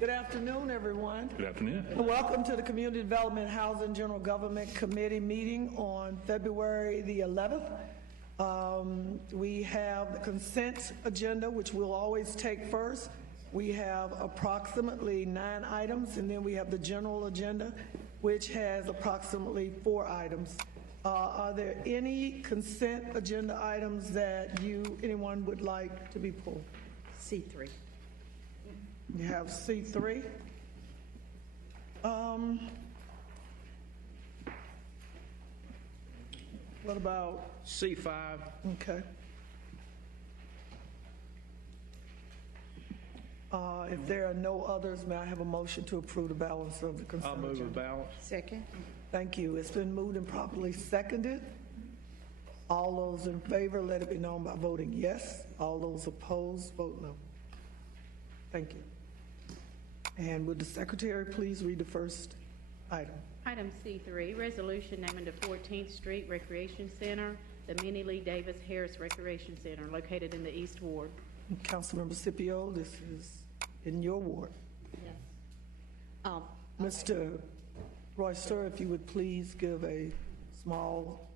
Good afternoon, everyone. Good afternoon. And welcome to the Community Development Housing General Government Committee meeting on February the 11th. We have the consent agenda, which we'll always take first. We have approximately 9 items, and then we have the general agenda, which has approximately 4 items. Are there any consent agenda items that anyone would like to be pulled? C3. You have C3. What about C5. Okay. If there are no others, may I have a motion to approve the balance of the consent I'll move the agenda? balance. Second. Thank you. It's been moved and properly seconded. All those in favor, let it be known by voting yes. All those opposed, vote no. Thank you. And would the secretary please read the first item? Item C3, resolution naming the 14th Street Recreation Center, the Minnie Lee Davis Harris Recreation Center, located in the East Ward. Councilmember Scipio, this is in your ward. Yes. Mr. Royster, if you would please give a small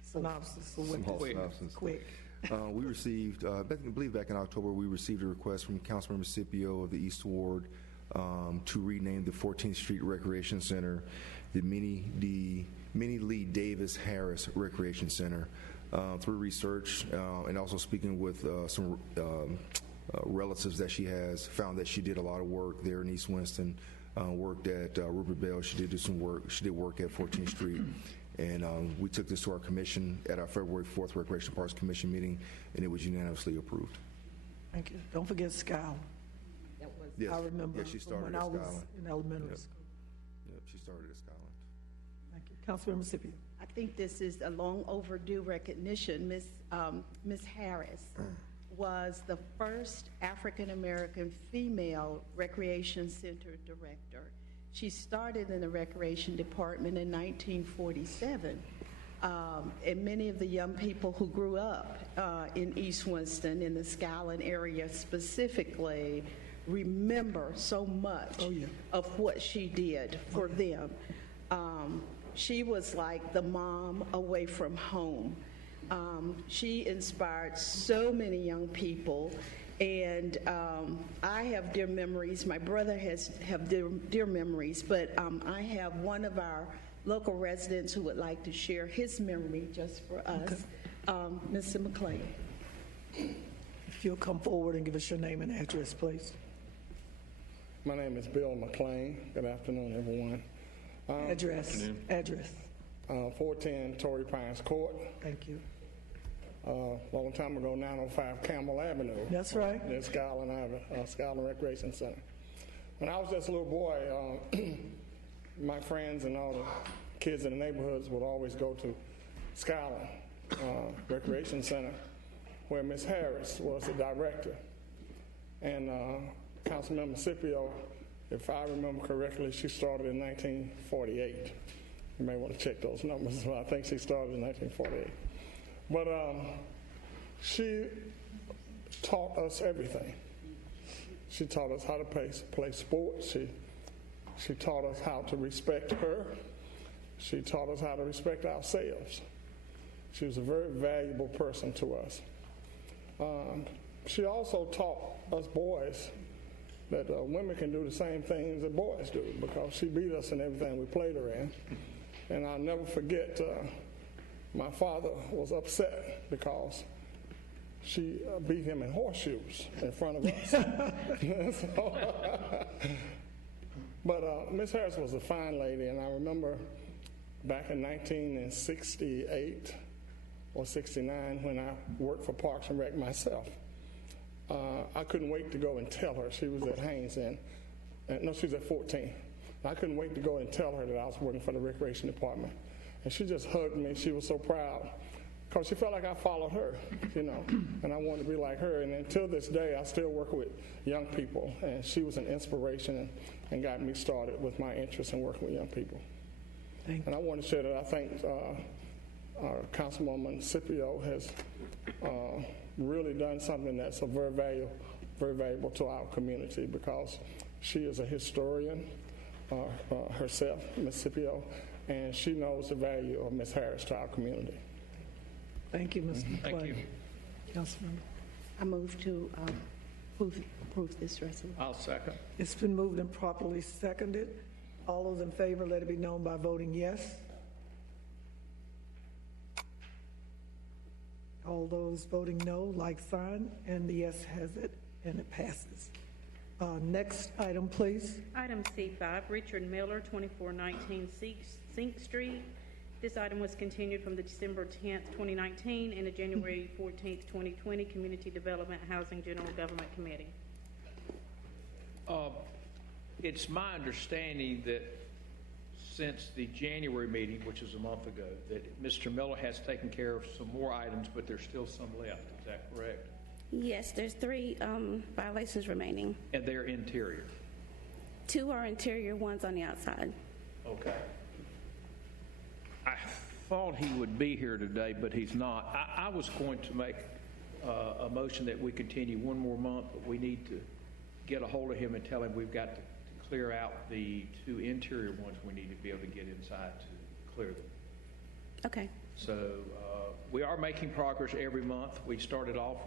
synopsis of what this is. Quick. We received, I believe back in October, we received a request from Councilmember Scipio of the East Ward to rename the 14th Street Recreation Center the Minnie Lee Davis Harris Recreation Center. Through research and also speaking with some relatives that she has, found that she did a lot of work there in East Winston, worked at Rupert Bell. She did do some work. She did work at 14th Street. And we took this to our commission at our February 4th Recreation Parks Commission meeting, and it was unanimously approved. Thank you. Don't forget Skyland. That was. Yes. I remember Yes, she started when at I was Skyland. in elementary Yep. school. Yep, she started at Skyland. Thank you. Councilmember Scipio. I think this is a long overdue recognition. Miss Harris was the first African-American female recreation center director. She started in the recreation department in 1947. And many of the young people who grew up in East Winston, in the Skyland area specifically, remember so much of what she did for them. She was like the mom away from home. She inspired so many young people, and I have dear memories. My brother have dear memories, but I have one of our local residents who would like to share his memory just for us, Mr. McClain. If you'll come forward and give us your name and address, please. My name is Bill McClain. Good afternoon, everyone. Address. 410 Torrey Pines Court. Thank you. Long time ago, 905 Campbell Avenue. That's right. In Skyland Recreation Center. When I was just a little boy, my friends and all the kids in the neighborhoods would always go to Skyland Recreation Center, where Miss Harris was the director. And Councilmember Scipio, if I remember correctly, she started in 1948. You may want to check those numbers, but I think she started in 1948. But she taught us everything. She taught us how to play sports. She taught us how to respect her. She taught us how to respect ourselves. She was a very valuable person to us. She also taught us boys that women can do the same things that boys do, because she beat us in everything we played her in. And I'll never forget, my father was upset because she beat him in horseshoes in front of us. But Miss Harris was a fine lady, and I remember back in 1968 or 69 when I worked for Parks and Rec myself. I couldn't wait to go and tell her. She was at Haynes then. No, she was at 14. I couldn't wait to go and tell her that I was working for the recreation department. And she just hugged me. She was so proud because she felt like I followed her, and I wanted to be like her. And until this day, I still work with young people. And she was an inspiration and got me started with my interest in working with young people. And I want to share that I think Councilwoman Scipio has really done something that's a very very valuable to our community because she is a historian herself, Ms. Scipio, and she knows the value of Ms. Harris to our community. Thank you, Mr. McClay. Thank you. Councilman. I move to approve this resolution. I'll second. It's been moved and properly seconded. All those in favor, let it be known by voting yes. All those voting no, like sign, and the yes has it, and it passes. Next item, please. Item C5, Richard Miller, 2419 Sink Street. This item was continued from the December 10th, 2019, and the January 14th, 2020 Community Development Housing General Government Committee. It's my understanding that since the January meeting, which is a month ago, that Mr. Miller has taken care of some more items, but there's still some left. Is that correct? Yes, there's 3 violations remaining. And they're interior. 2 are interior, 1's on the outside. Okay. I thought he would be here today, but he's not. I was going to make a motion that we continue one more month, but we need to get a hold of him and tell him we've got to clear out the 2 interior ones. We need to be able to get inside to clear them. Okay. So we are making progress every month. We started off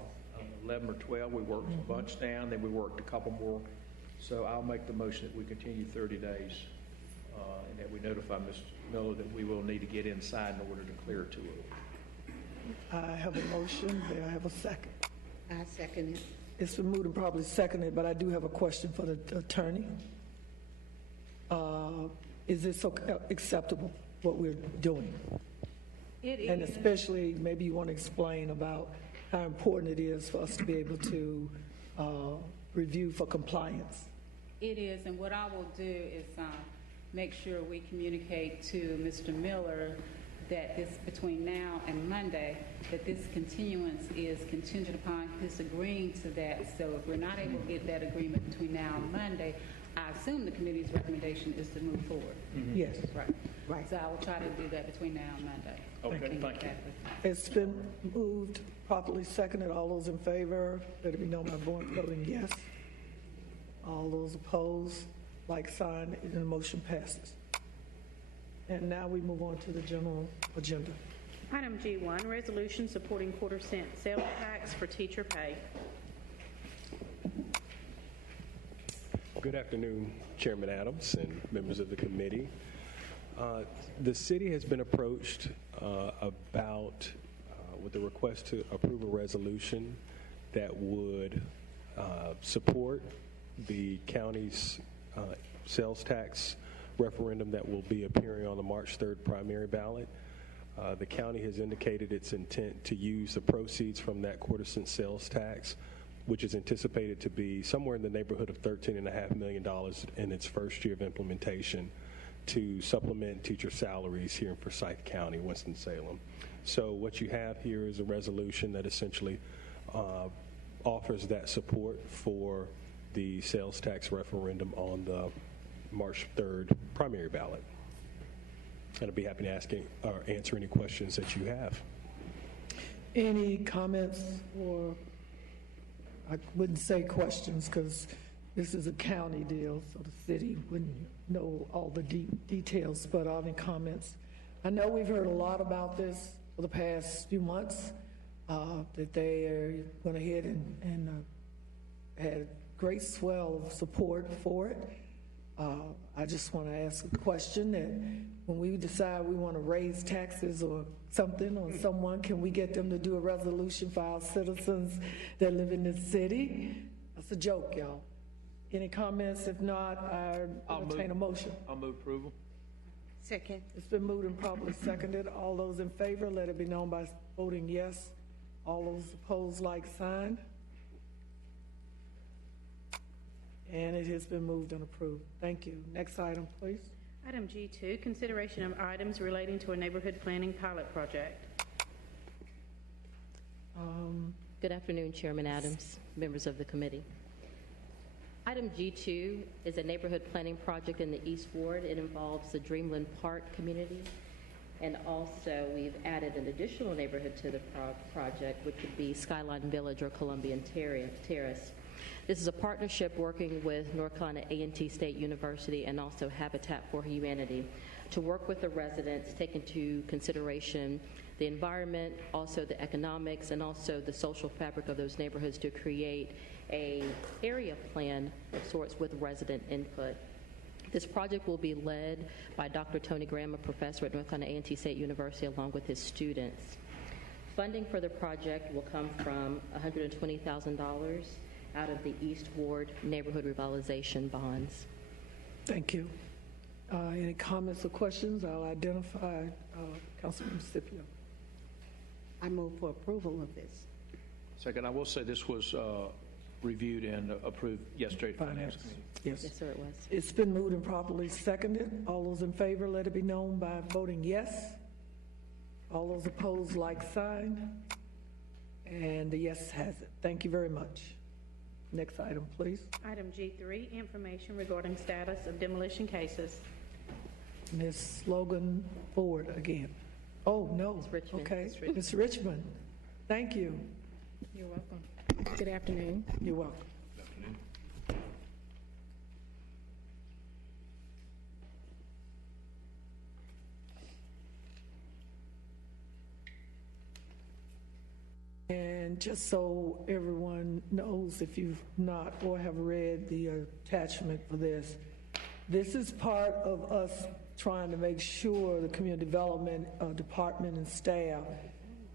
11 or 12. We worked a bunch down, then we worked a couple more. So I'll make the motion that we continue 30 days and that we notify Mr. Miller that we will need to get inside in order to clear 2 of them. I have a motion. May I have a second? I second it. It's been moved and probably seconded, but I do have a question for the attorney. Is this acceptable, what we're doing? It is. And especially, maybe you want to explain about how important it is for us to be able to review for compliance. It is, and what I will do is make sure we communicate to Mr. Miller that this, between now and Monday, that this continuance is contingent upon his agreeing to that. So if we're not able to get that agreement between now and Monday, I assume the committee's recommendation is to move forward. Yes. Right. So I will try to do that between now and Monday. Okay, thank you. It's been moved, properly seconded. All those in favor, let it be known by voting yes. All those opposed, like sign, and the motion passes. And now we move on to the general agenda. Item G1, resolution supporting quarter-cent sales tax for teacher pay. Good afternoon, Chairman Adams and members of the committee. The city has been approached with a request to approve a resolution that would support the county's sales tax referendum that will be appearing on the March 3rd primary ballot. The county has indicated its intent to use the proceeds from that quarter-cent sales tax, which is anticipated to be somewhere in the neighborhood of $13.5 million in its first year of implementation, to supplement teacher salaries here in Forsyth County, Winston-Salem. So what you have here is a resolution that essentially offers that support for the sales tax referendum on the March 3rd primary ballot. And I'd be happy to answer any questions that you have. Any comments, or I wouldn't say questions because this is a county deal, so the city wouldn't know all the details, but any comments? I know we've heard a lot about this for the past few months, that they went ahead and had great swell of support for it. I just want to ask a question that when we decide we want to raise taxes or something on someone, can we get them to do a resolution for our citizens that live in this city? That's a joke, y'all. Any comments? If not, I'll entertain a motion. I'll move approval. Second. It's been moved and properly seconded. All those in favor, let it be known by voting yes. All those opposed, like sign. And it has been moved and approved. Thank you. Next item, please. Item G2, consideration of items relating to a neighborhood planning pilot project. Good afternoon, Chairman Adams, members of the committee. Item G2 is a neighborhood planning project in the East Ward. It involves the Dreamland Park community. And also, we've added an additional neighborhood to the project, which would be Skyline Village or Columbian Terrace. This is a partnership working with North Carolina A&T State University and also Habitat for Humanity to work with the residents, take into consideration the environment, also the economics, and also the social fabric of those neighborhoods to create a area plan of sorts with resident input. This project will be led by Dr. Tony Graham, a professor at North Carolina A&T State University, along with his students. Funding for the project will come from $120,000 out of the East Ward Neighborhood Revitalization Bonds. Thank you. Any comments or questions? I'll identify Councilman Scipio. I move for approval of this. Second, I will say this was reviewed and approved yesterday at Finance Committee. Yes. Yes, sir, it was. It's been moved and properly seconded. All those in favor, let it be known by voting yes. All those opposed, like sign. And the yes has it. Thank you very much. Next item, please. Item G3, information regarding status of demolition cases. Ms. Logan Ford again. Oh, no. Ms. Richmond. Okay. Ms. Richmond. Thank you. You're welcome. Good afternoon. You're welcome. And just so everyone knows, if you've not or have read the attachment for this, this is part of us trying to make sure the community development department and staff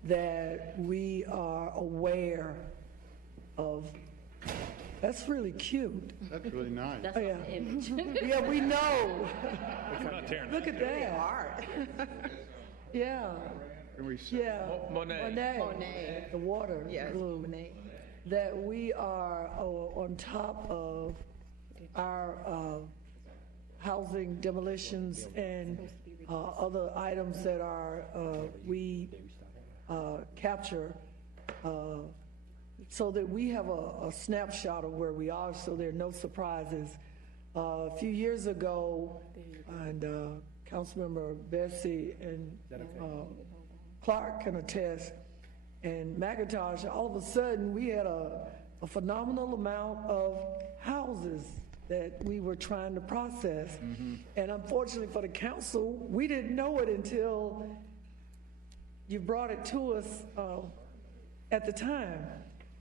that we are aware of. That's really cute. That's really nice. That's Oh, not yeah. the image. Yeah, we know. Not tearing Look at that. Yeah. Can we see? Yeah. Monet. The water. Yes, blue. Monet. That we are on top of our housing demolitions and other items that are we capture so that we have a snapshot of where we are so there are no surprises. A few years ago, and Councilmember Bessie and Clark can attest, and McIntosh, all of a sudden we had a phenomenal amount of houses that we were trying to process. And unfortunately for the council, we didn't know it until you brought it to us at the time.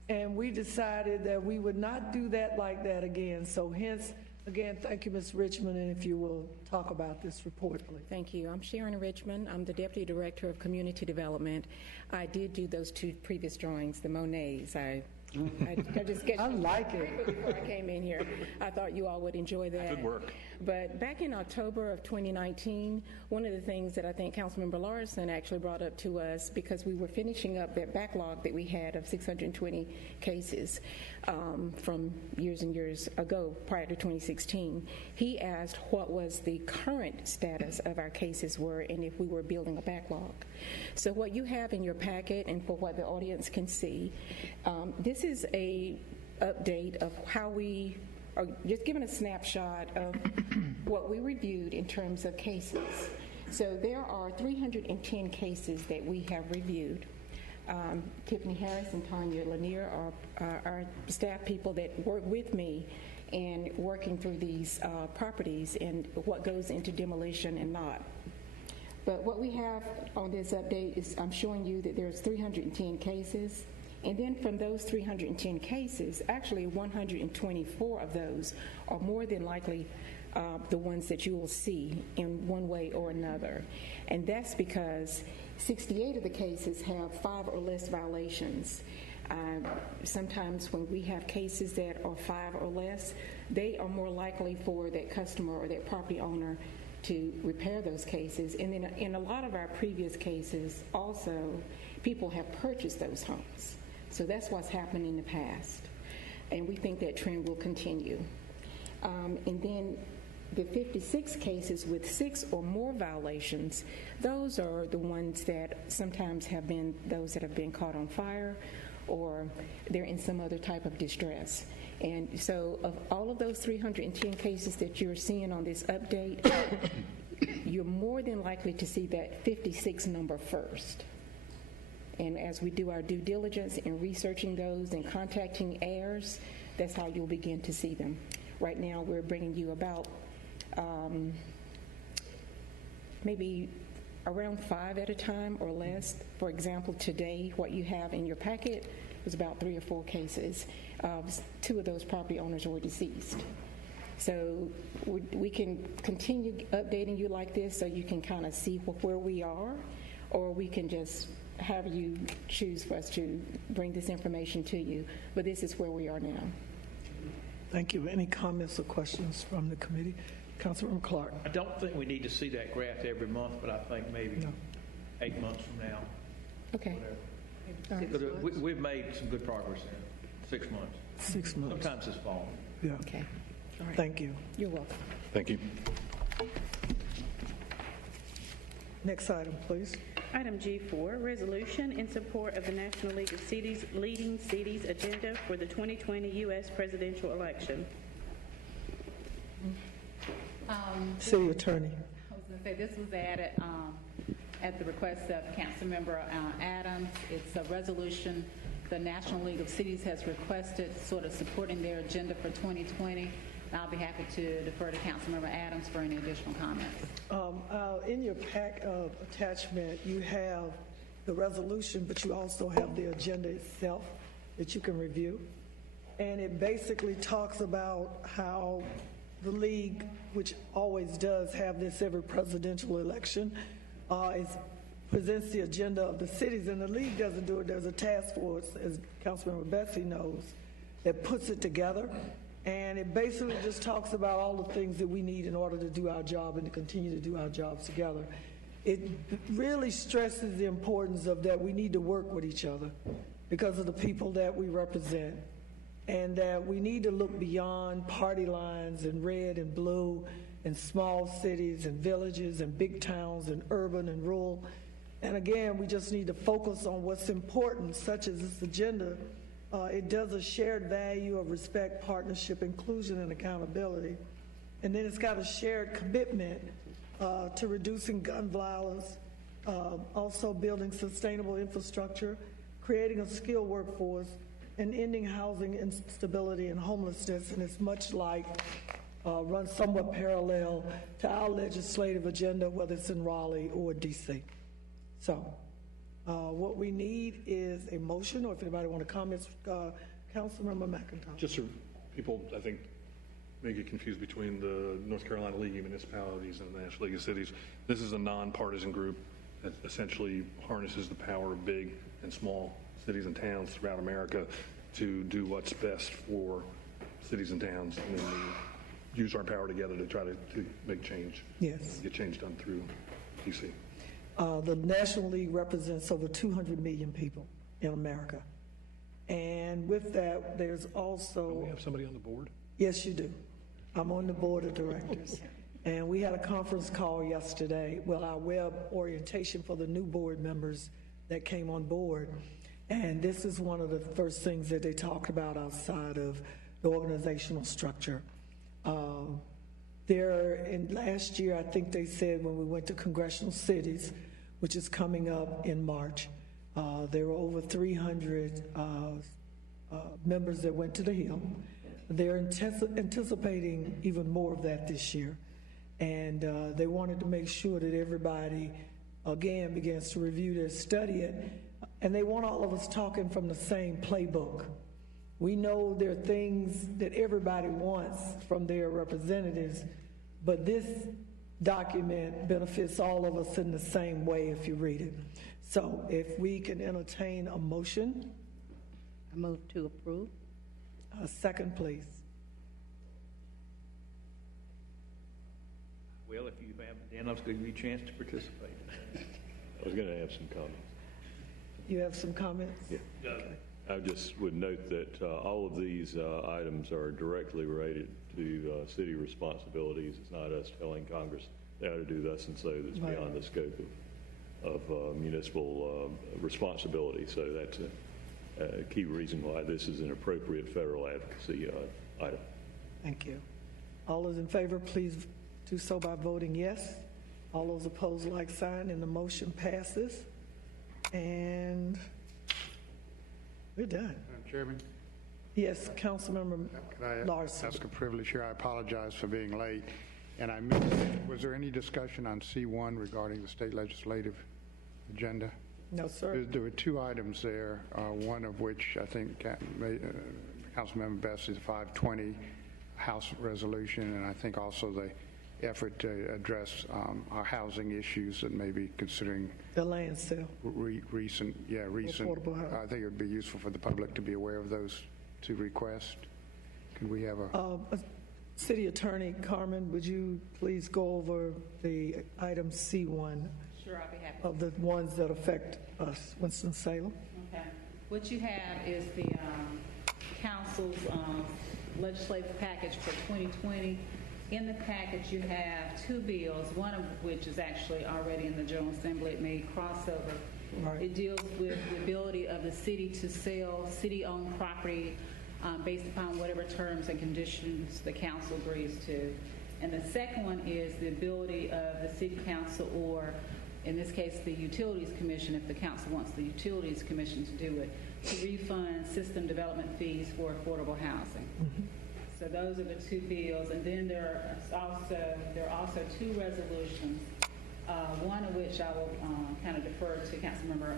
And we decided that we would not do that like that again. So hence, again, thank you, Ms. Richmond, and if you will talk about this report, please. Thank you. I'm Sharon Richmond. I'm the Deputy Director of Community Development. I did do those two previous drawings, the Monets. I just sketched I like it. before I came in here. I thought you all would enjoy that. Good work. But back in October of 2019, one of the things that I think Councilmember Larson actually brought up to us, because we were finishing up that backlog that we had of 620 cases from years and years ago, prior to 2016, he asked what was the current status of our cases were and if we were building a backlog. So what you have in your packet, and for what the audience can see, this is a update of how we are just giving a snapshot of what we reviewed in terms of cases. So there are 310 cases that we have reviewed. Tiffany Harris and Tanya Lanier are our staff people that work with me in working through these properties and what goes into demolition and not. But what we have on this update is I'm showing you that there's 310 cases. And then from those 310 cases, actually 124 of those are more than likely the ones that you will see in one way or another. And that's because 68 of the cases have 5 or less violations. Sometimes when we have cases that are 5 or less, they are more likely for that customer or that property owner to repair those cases. And then in a lot of our previous cases, also, people have purchased those homes. So that's what's happened in the past. And we think that trend will continue. And then the 56 cases with 6 or more violations, those are the ones that sometimes have been those that have been caught on fire or they're in some other type of distress. And so of all of those 310 cases that you're seeing on this update, you're more than likely to see that 56 number first. And as we do our due diligence in researching those and contacting heirs, that's how you'll begin to see them. Right now, we're bringing you about maybe around 5 at a time or less. For example, today, what you have in your packet was about 3 or 4 cases. 2 of those property owners were deceased. So we can continue updating you like this so you can kind of see where we are, or we can just have you choose for us to bring this information to you. But this is where we are now. Thank you. Any comments or questions from the committee? Councilmember Clark. I don't think we need to see that graph every month, but I think maybe 8 months from now. Okay. All right. But we've made some good progress there. 6 months. 6 months. Sometimes this fall. Yeah. Okay. All right. Thank you. You're welcome. Thank you. Next item, please. Item G4, resolution in support of the National League of Cities Leading Cities agenda for the 2020 U.S. presidential election. City Attorney. I was going to say, this was added at the request of Councilmember Adams. It's a resolution the National League of Cities has requested, sort of supporting their agenda for 2020. I'll be happy to defer to Councilmember Adams for any additional comments. In your pack of attachment, you have the resolution, but you also have the agenda itself that you can review. And it basically talks about how the league, which always does have this every presidential election, presents the agenda of the cities, and the league doesn't do it. There's a task force, as Councilmember Betsy knows, that puts it together. And it basically just talks about all the things that we need in order to do our job and to continue to do our jobs together. It really stresses the importance of that we need to work with each other because of the people that we represent, and that we need to look beyond party lines and red and blue and small cities and villages and big towns and urban and rural. And again, we just need to focus on what's important, such as this agenda. It does a shared value of respect, partnership, inclusion, and accountability. And then it's got a shared commitment to reducing gun violence, also building sustainable infrastructure, creating a skilled workforce, and ending housing instability and homelessness. And it's much like, runs somewhat parallel to our legislative agenda, whether it's in Raleigh or D.C. So what we need is a motion, or if anybody want to comment, Councilmember McIntosh. Just so people, I think, may get confused between the North Carolina League of Municipalities and the National League of Cities. This is a nonpartisan group that essentially harnesses the power of big and small cities and towns throughout America to do what's best for cities and towns, and then we use our power together to try to make change. Yes. Get change done through DC. The National League represents over 200 million people in America. And with that, there's also... Do we have somebody on the board? Yes, you do. I'm on the board of directors. And we had a conference call yesterday, our web orientation for the new board members that came on board. And this is one of the first things that they talked about outside of the organizational structure. Last year, I think they said when we went to congressional cities, which is coming up in March, there were over 300 members that went to the Hill. They're anticipating even more of that this year. And they wanted to make sure that everybody, again, begins to review this, study it. And they want all of us talking from the same playbook. We know there are things that everybody wants from their representatives, but this document benefits all of us in the same way if you read it. So if we can entertain a motion. I move to approve. A second, please. Well, if you have, Dan, I'll give you a chance to participate. I was going to have some comments. You have some comments? Yeah. Okay. I just would note that all of these items are directly related to city responsibilities. It's not us telling Congress they ought to do thus and so. That's beyond the scope of municipal responsibility. So that's a key reason why this is an appropriate federal advocacy item. Thank you. All those in favor, please do so by voting yes. All those opposed, like sign, and the motion passes. And we're done. Madam Chairman, Yes, Councilmember Could I Larson. ask a privilege here? I apologize for being late. And I missed, was there any discussion on C1 regarding the state legislative agenda? No, sir. There were two items there, one of which I think Councilmember Best is 520 House resolution, and I think also the effort to address our housing issues that may be considering The land sale. recent. Affordable housing. I think it would be useful for the public to be aware of those two requests. Could we have a... City Attorney Carmen, would you please go over the item C1 Sure, I'll be happy. of the ones that affect us, Winston-Salem? Okay. What you have is the council's legislative package for 2020. In the package, you have two bills, one of which is actually already in the General Assembly. It made crossover. Right. It deals with the ability of the city to sell city-owned property based upon whatever terms and conditions the council agrees to. And the second one is the ability of the city council, or in this case, the Utilities Commission, if the council wants the Utilities Commission to do it, to refund system development fees for affordable housing. Mm-hmm. So those are the two bills. And then there are also two resolutions, one of which I will kind of defer to Councilmember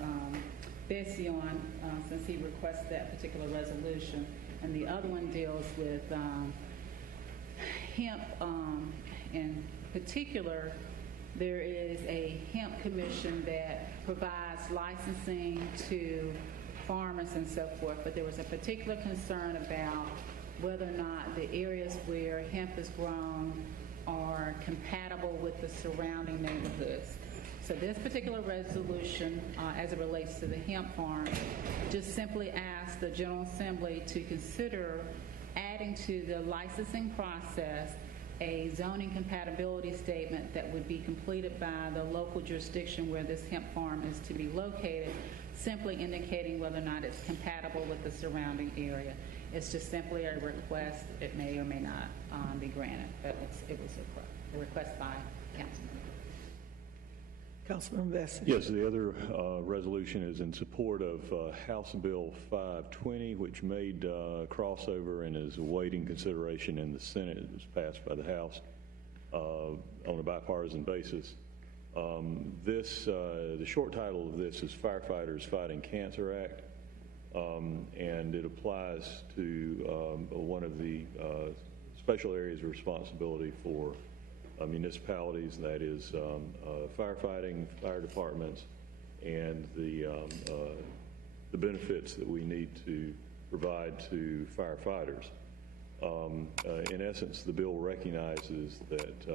Bessie on, since he requested that particular resolution. And the other one deals with hemp. In particular, there is a hemp commission that provides licensing to farmers and so forth, but there was a particular concern about whether or not the areas where hemp is grown are compatible with the surrounding neighborhoods. So this particular resolution, as it relates to the hemp farm, just simply asks the General Assembly to consider adding to the licensing process a zoning compatibility statement that would be completed by the local jurisdiction where this hemp farm is to be located, simply indicating whether or not it's compatible with the surrounding area. It's just simply a request. It may or may not be granted, but it was a request by Councilman. Councilman Bessie. Yes, the other resolution is in support of House Bill 520, which made crossover and is awaiting consideration in the Senate. It was passed by the House on a bipartisan basis. The short title of this is Firefighters Fighting Cancer Act, and it applies to one of the special areas of responsibility for municipalities, that is firefighting, fire departments, and the benefits that we need to provide to firefighters. In essence, the bill recognizes that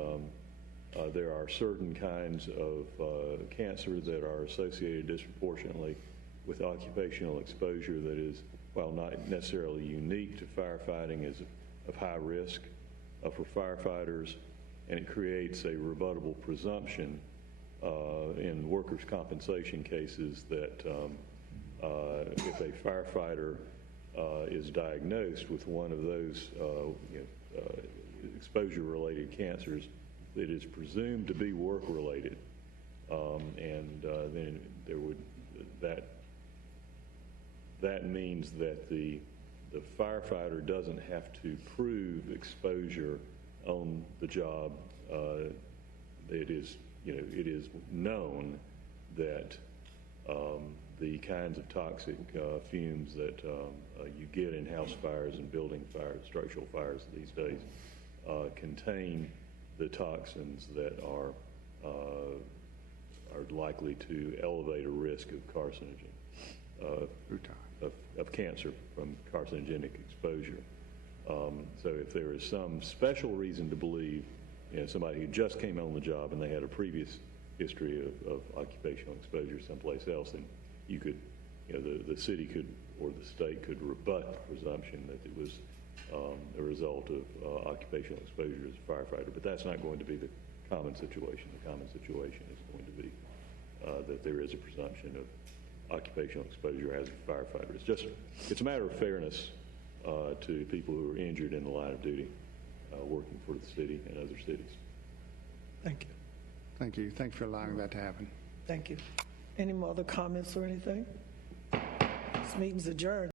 there are certain kinds of cancer that are associated disproportionately with occupational exposure that is, while not necessarily unique to firefighting, is of high risk for firefighters. And it creates a rebuttable presumption in workers' compensation cases that if a firefighter is diagnosed with one of those exposure-related cancers, it is presumed to be work-related, and then there would that means that the firefighter doesn't have to prove exposure on the job. It is known that the kinds of toxic fumes that you get in house fires and building fires, structural fires these days, contain the toxins that are likely to elevate a risk of carcinogen, of cancer from carcinogenic exposure. So if there is some special reason to believe, somebody who just came on the job and they had a previous history of occupational exposure someplace else, then you could, the city could or the state could rebut the presumption that it was a result of occupational exposure as a firefighter. But that's not going to be the common situation. The common situation is going to be that there is a presumption of occupational exposure as a firefighter. It's a matter of fairness to people who are injured in the line of duty working for the city and other cities. Thank you. Thank you. Thanks for allowing that to happen. Thank you. Any more other comments or anything? This meeting's adjourned.